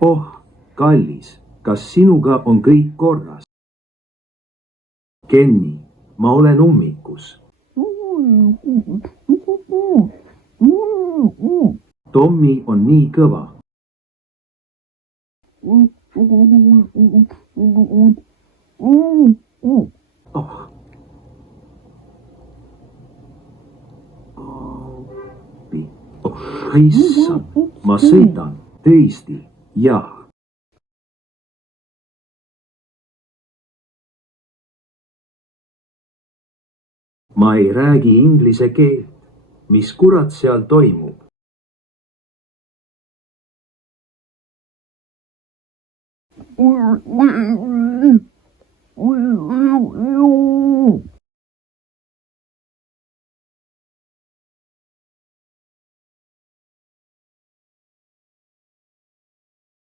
Oh, kallis, kas sinuga on kõik korras? Kenny, ma olen ummikus. Tommy on nii kõva. Oh. Oh, issand, ma sõidan, tõesti, jah. Ma ei räägi inglise keelt. Mis kurat seal toimub?